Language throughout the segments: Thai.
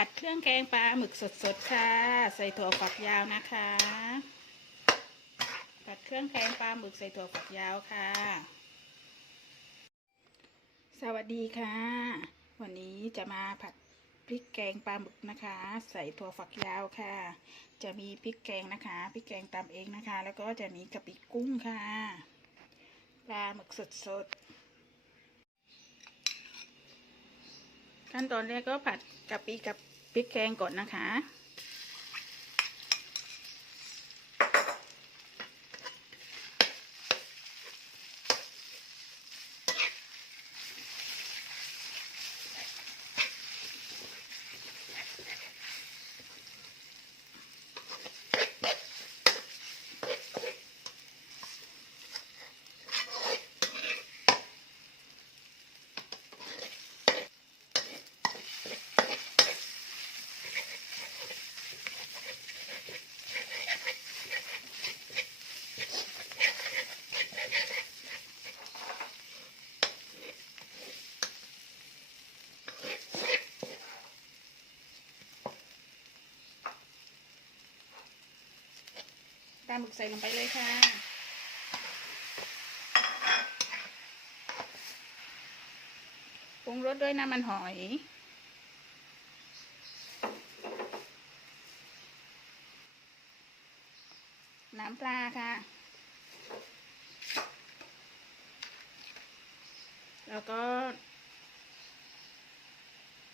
ผัดเครื่องแกงปลาหมึกสดๆค่ะ ใส่ถั่วฝักยาวนะคะ ผัดเครื่องแกงปลาหมึกใส่ถั่วฝักยาวค่ะ สวัสดีค่ะ วันนี้จะมาผัดพริกแกงปลาหมึกนะคะ ใส่ถั่วฝักยาวค่ะ จะมีพริกแกงนะคะพริกแกงตำเองนะคะ แล้วก็จะมีกะปิกุ้งค่ะ ปลาหมึกสดๆ ขั้นตอนแรกก็ผัดกะปิกับพริกแกงก่อนนะคะ ปลาหมึกใส่ลงไปเลยค่ะ ปรุงรสด้วยน้ำมันหอย น้ำปลาค่ะ แล้วก็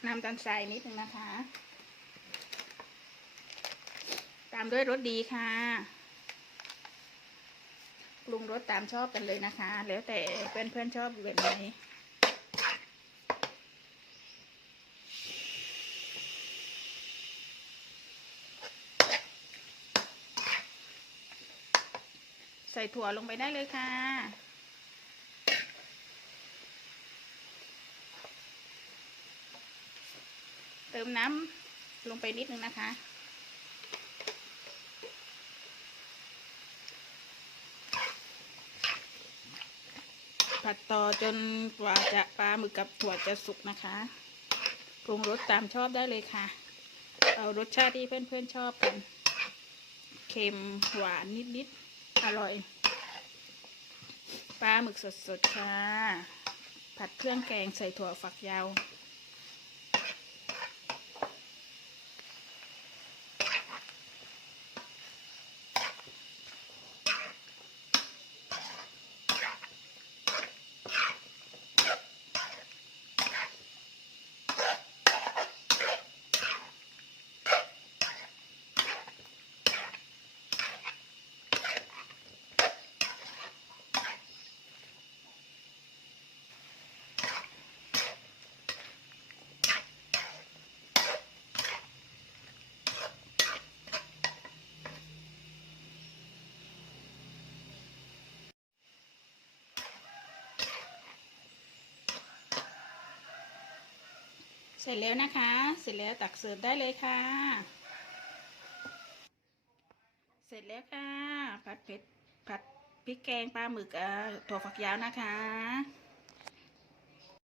น้ำตาลทรายนิดนึงนะคะ ตามด้วยรสดีค่ะ รุงรสตามชอบกันเลยนะคะ แล้วแต่เพื่อนๆชอบแบบไหนใส่ถั่วลงไปได้เลยค่ะ เติมน้ำลงไปนิดนึงนะคะ ผัดต่อจนกว่าจะปลาหมึกกับถั่วจะสุกนะคะปรุงรสตามชอบได้เลยค่ะ เอารสชาติที่เพื่อนๆชอบกัน เค็มหวานนิดๆ อร่อย ปลาหมึกสดๆ ค่ะ ผัดเครื่องแกงใส่ถั่วฝักยาว เสร็จแล้วนะคะ เสร็จแล้วตักเสิร์ฟได้เลยค่ะ เสร็จแล้วค่ะ ผัดเผ็ดผัดพริกแกงปลาหมึกถั่วฝักยาวนะคะ